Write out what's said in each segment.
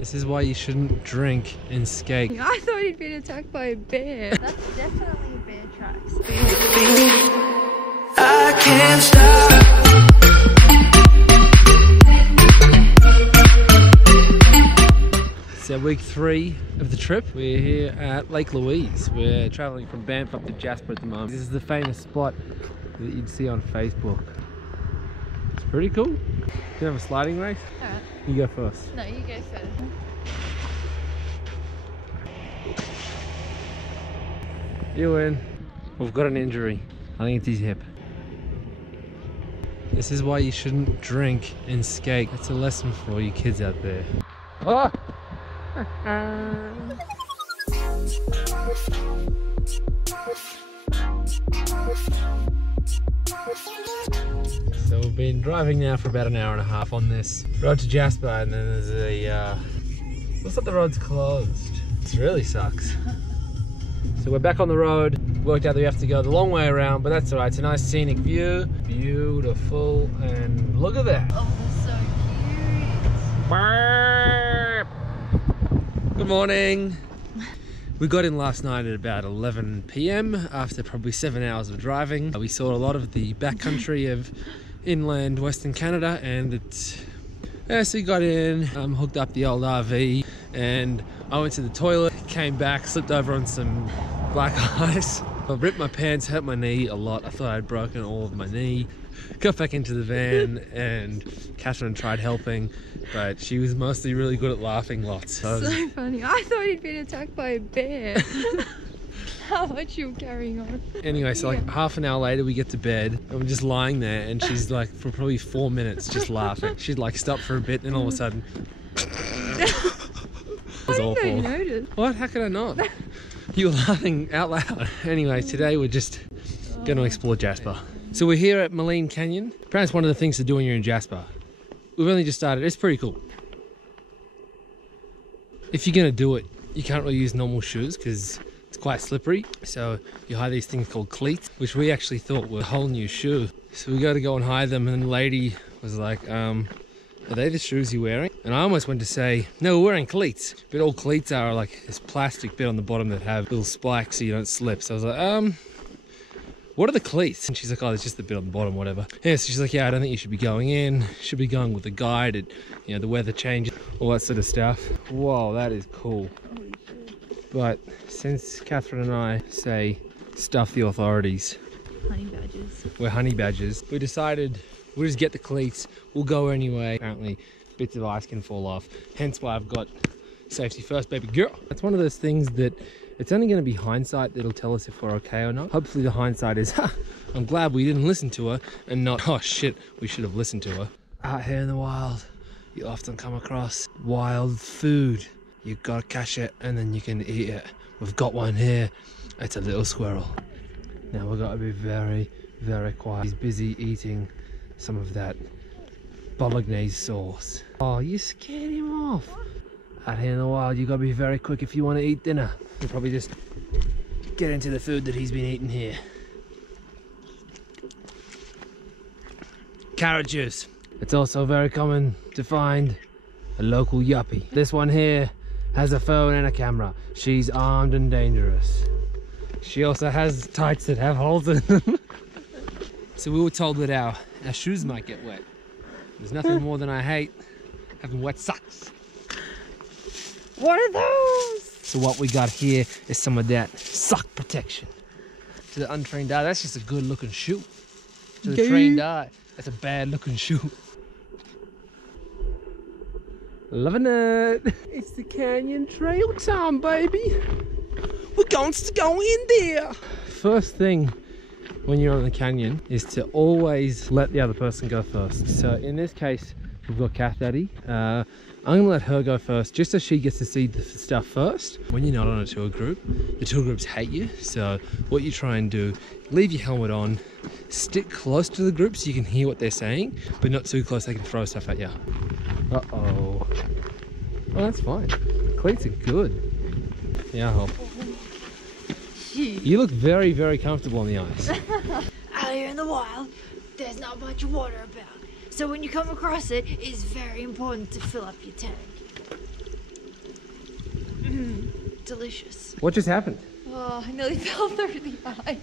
This is why you shouldn't drink and skate. I thought he'd been attacked by a bear. That's definitely bear tracks. I can't stop. So week 3 of the trip, we're here at Lake Louise. We're traveling from Banff up to Jasper at the moment. This is the famous spot that you'd see on Facebook. It's pretty cool. Do you have a sliding race? Alright. You go first. No, you go first. You win. We've got an injury. I think it's his hip. This is why you shouldn't drink and skate. It's a lesson for all you kids out there. Oh! So we've been driving now for about an hour and a half on this road to Jasper, and then there's a looks like the road's closed. This really sucks. So we're back on the road. Worked out that we have to go the long way around, but that's alright. It's a nice scenic view. Beautiful, and look at that. Oh, they're so cute. Good morning. We got in last night at about 11 PM after probably 7 hours of driving. We saw a lot of the backcountry of inland Western Canada, and it's... Yeah, so we got in, hooked up the old RV, and I went to the toilet, came back, slipped over on some black ice. I ripped my pants, hurt my knee a lot. I thought I'd broken all of my knee. Got back into the van, and Catherine tried helping, but she was mostly really good at laughing lots. So funny. I thought he'd been attacked by a bear. How much you were carrying on. Anyway, so like half an hour later we get to bed, and we're just lying there, and she's like for probably 4 minutes just laughing. She'd like stop for a bit, and all of a sudden it was awful. I noticed. What? How could I not? You were laughing out loud. Anyway, today we're just going to explore Jasper. So we're here at Maligne Canyon. Apparently it's one of the things to do when you're in Jasper. We've only just started. It's pretty cool. If you're going to do it, you can't really use normal shoes because it's quite slippery. So you hire these things called cleats, which we actually thought were a whole new shoe. So we got to go and hire them, and the lady was like, are they the shoes you're wearing? And I almost went to say, no, we're wearing cleats. But all cleats are like this plastic bit on the bottom that have little spikes so you don't slip. So I was like, what are the cleats? And she's like, oh, there's just the bit on the bottom, whatever. Yeah, so she's like, yeah, I don't think you should be going in. You should be going with a guide. You know, the weather changes, all that sort of stuff. Whoa, that is cool. But since Catherine and I say, stuff the authorities. Honey badgers. We're honey badgers. We decided we'll just get the cleats. We'll go anyway. Apparently, bits of ice can fall off. Hence why I've got safety first, baby girl. That's one of those things that it's only going to be hindsight that'll tell us if we're okay or not. Hopefully the hindsight is, ha, I'm glad we didn't listen to her, and not, oh shit, we should have listened to her. Out here in the wild, you often come across wild food. You gotta catch it and then you can eat it. We've got one here. It's a little squirrel. Now we've got to be very, very quiet. He's busy eating some of that bolognese sauce. Oh, you scared him off. Out here in the wild, you gotta be very quick if you want to eat dinner. You'll probably just get into the food that he's been eating here. Carrot juice. It's also very common to find a local yuppie. This one here has a phone and a camera. She's armed and dangerous. She also has tights that have holes in them. So we were told that our shoes might get wet. There's nothing more than I hate having wet socks. What are those? So what we got here is some of that sock protection. To the untrained eye, that's just a good looking shoe. To the trained eye, that's a bad looking shoe. Loving it. It's the canyon trail time, baby. We're going to go in there. First thing when you're on the canyon is to always let the other person go first. So in this case, we've got Kath Daddy. I'm gonna let her go first just so she gets to see the stuff first. When you're not on a tour group, the tour groups hate you. So what you try and do, leave your helmet on, stick close to the group so you can hear what they're saying, but not too close they can throw stuff at you. Uh-oh. Oh, that's fine. Cleats are good. Yeah, I'll help. You look very, very comfortable on the ice. Out here in the wild, there's not much water about. So when you come across it, it's very important to fill up your tank. delicious. What just happened? Oh, I nearly fell through the ice.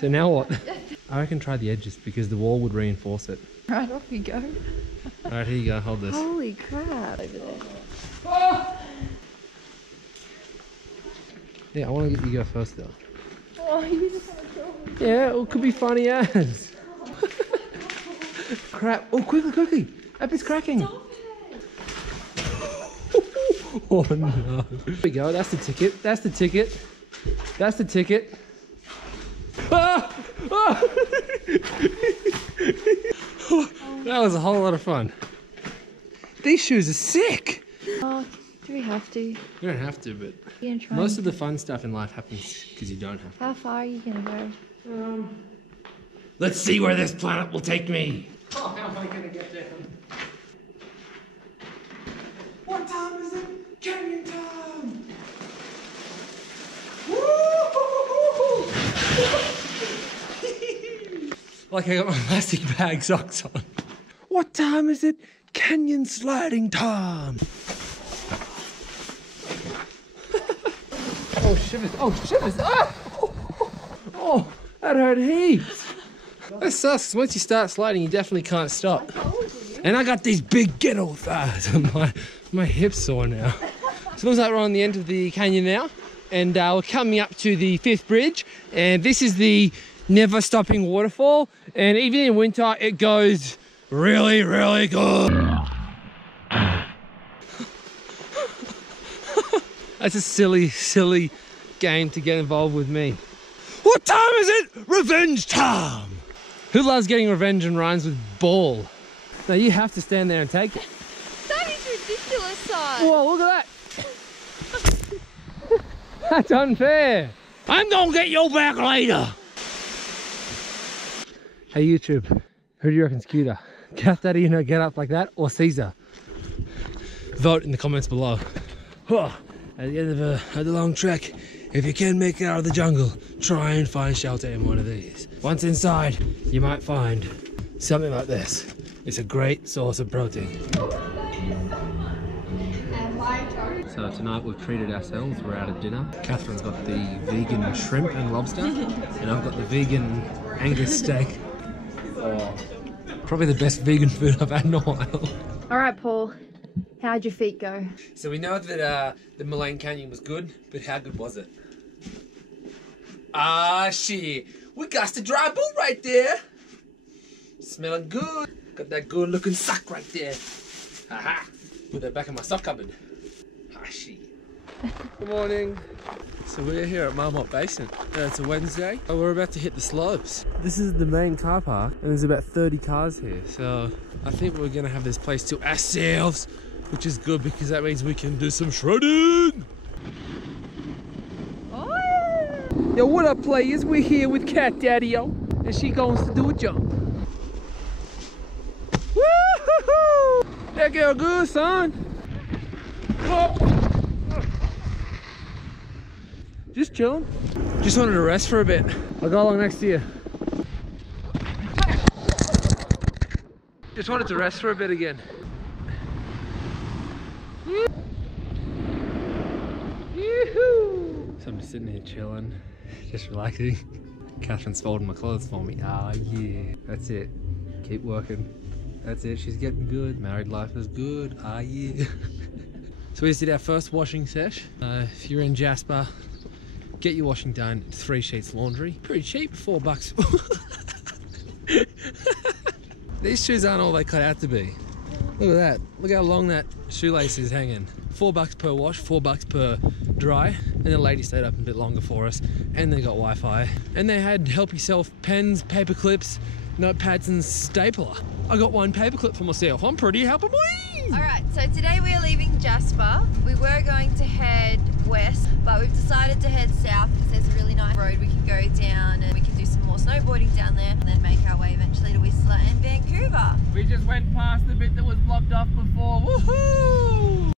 So now what? I reckon try the edges because the wall would reinforce it. Right, off you go. Alright, here you go, hold this. Holy crap. Over there. Yeah, I want to get you go first though. Oh, you just want to kill me. Yeah, it could be funny as. Crap. Oh, quickly. That bit's cracking. Stop it. Oh no. There we go, that's the ticket. That's the ticket. That's the ticket. Ah! Ah! That was a whole lot of fun. These shoes are sick. Oh, do we have to? You don't have to, but You're gonna try most of the fun stuff in life happens because you don't have to. How far are you gonna go? Let's see where this planet will take me. Oh, how am I gonna get down? What time is it? Canyon time! Woo! Like I got my plastic bag socks on. What time is it? Canyon sliding time! Oh shivers! Oh shivers! Ah! Oh, that hurt heaps. That sucks. Once you start sliding, you definitely can't stop. And I got these big ghetto thighs. My hips sore now. So it looks like we're on the end of the canyon now, and we're coming up to the 5th bridge. And this is the never stopping waterfall. And even in winter, it goes really, really good. That's a silly, silly game to get involved with me. What time is it? Revenge time! Who loves getting revenge and rhymes with ball? Now you have to stand there and take it. That is ridiculous size. Whoa, look at that. That's unfair. I'm gonna get you back later. Hey YouTube, who do you reckon's cuter? Katharina get up like that or Caesar? Vote in the comments below. At the end of the long trek, if you can make it out of the jungle, try and find shelter in one of these. Once inside, you might find something like this. It's a great source of protein. So tonight we've treated ourselves, we're out at dinner. Catherine's got the vegan shrimp and lobster, and I've got the vegan Angus steak. Oh, probably the best vegan food I've had in a while. All right, Paul. How'd your feet go? So we know that the Maligne Canyon was good, but how good was it? Ah, shit. We got the dry boot right there. Smelling good. Got that good looking sock right there. Haha. Put that back in my sock cupboard. Ah, shit. Good morning. So we're here at Marmot Basin. It's a Wednesday. We're about to hit the slopes. This is the main car park, and there's about 30 cars here. So I think we're gonna have this place to ourselves, which is good because that means we can do some shredding. Oh. Yo, what up, players? We're here with Cat Daddy-O, and she goes to do a jump. Woo-hoo-hoo! That girl good, son. Oh. Just chilling. Just wanted to rest for a bit. I'll go along next to you. Just wanted to rest for a bit again. So I'm just sitting here chilling, just relaxing. Catherine's folding my clothes for me. Ah, yeah. That's it. Keep working. That's it. She's getting good. Married life is good. Ah, yeah. So we just did our first washing sesh. If you're in Jasper, get your washing done. 3 sheets laundry. Pretty cheap, $4. These shoes aren't all they cut out to be. Look at that. Look how long that shoelace is hanging. $4 per wash, $4 per dry. And the lady stayed up a bit longer for us. And they got Wi-Fi. And they had help yourself pens, paper clips, notepads and stapler. I got 1 paperclip for myself. I'm pretty happy boy. Alright, so today we are leaving Jasper. We were going to head west, but we've decided to head south because there's a really nice road we can go down and we can do some more snowboarding down there and then make our way eventually to Whistler and Vancouver. We just went past the bit that was blocked off before. Woohoo!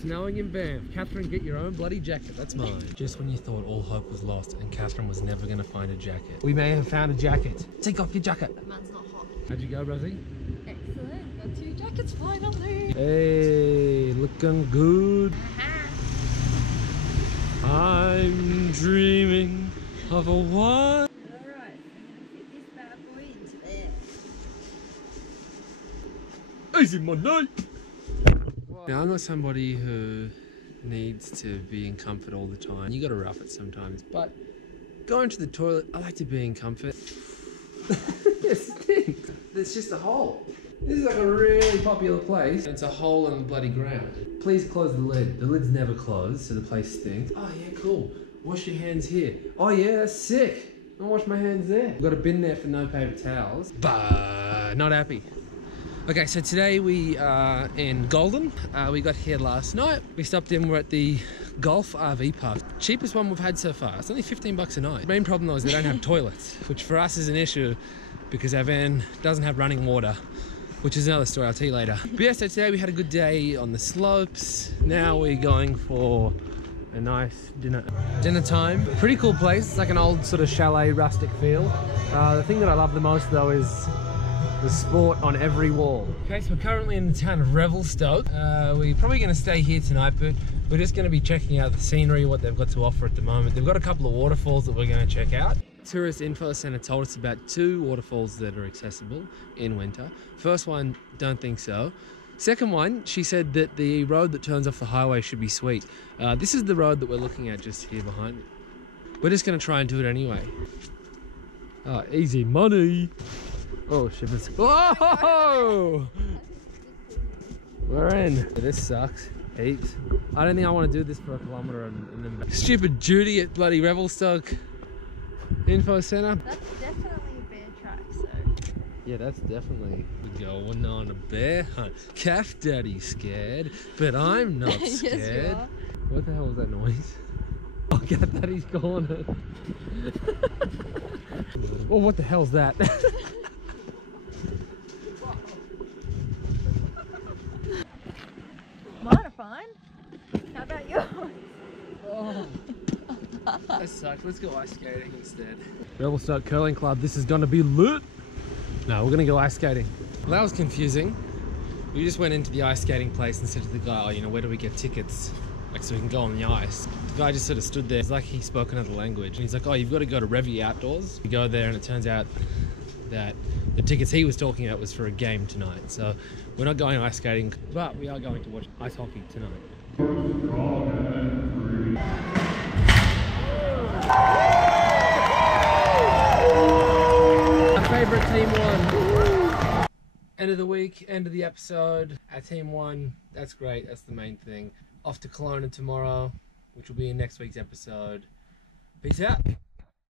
Snowing in Banff. Catherine, get your own bloody jacket. That's mine. Just when you thought all hope was lost and Catherine was never going to find a jacket, we may have found a jacket. Take off your jacket. Mine's not hot. How'd you go, Rosie? Excellent. Got 2 jackets finally. Hey. looking good. I'm dreaming of a one. Alright, fit this bad boy into there. Easy Monday. Now I'm not somebody who needs to be in comfort all the time. You gotta rough it sometimes, but going to the toilet, I like to be in comfort. It stinks. There's just a hole. This is like a really popular place. It's a hole in the bloody ground. Please close the lid. The lid's never closed, so the place stinks. Oh yeah, cool. Wash your hands here. Oh yeah, that's sick. I'll wash my hands there. We've got a bin there for no paper towels. But not happy. Okay, so today we are in Golden. We got here last night. We stopped in, we're at the Golf RV Park. Cheapest one we've had so far. It's only 15 bucks a night. The main problem though is they don't have toilets, which for us is an issue because our van doesn't have running water, which is another story I'll tell you later. But yeah, so today we had a good day on the slopes. Now we're going for a nice dinner time. Pretty cool place. It's like an old sort of chalet rustic feel. The thing that I love the most though is the sport on every wall. Okay, so we're currently in the town of Revelstoke. We're probably going to stay here tonight, but we're just going to be checking out the scenery, what they've got to offer at the moment. They've got a couple of waterfalls that we're going to check out. Tourist Info Centre told us about 2 waterfalls that are accessible in winter. First one, don't think so. Second one, she said that the road that turns off the highway should be sweet. This is the road that we're looking at just here behind me. We're just going to try and do it anyway. Oh, easy money. Oh, shivers. Whoa! We're in. This sucks. Heaps. I don't think I want to do this for a kilometre and then back. Stupid Judy at bloody Revelstoke Info Centre. That's definitely a bear track, so. Yeah, that's definitely going on a bear hunt. Calf Daddy's scared, but I'm not scared. Yes, you are. What the hell was that noise? Oh, Calf Daddy's corner. Oh, what the hell's that? Mine are fine. How about yours? Oh, that sucks. Let's go ice skating instead. Revelstoke Curling Club, this is gonna be lit. No, we're gonna go ice skating. Well, that was confusing. We just went into the ice skating place and said to the guy, oh, you know, where do we get tickets? Like, so we can go on the ice. The guy just sort of stood there. It's like he spoke another language. And he's like, oh, you've got to go to Revy Outdoors. We go there and it turns out that the tickets he was talking about was for a game tonight. So we're not going ice skating, but we are going to watch ice hockey tonight. Our favourite team won. End of the week, end of the episode. Our team won. That's great. That's the main thing. Off to Kelowna tomorrow, which will be in next week's episode. Peace out.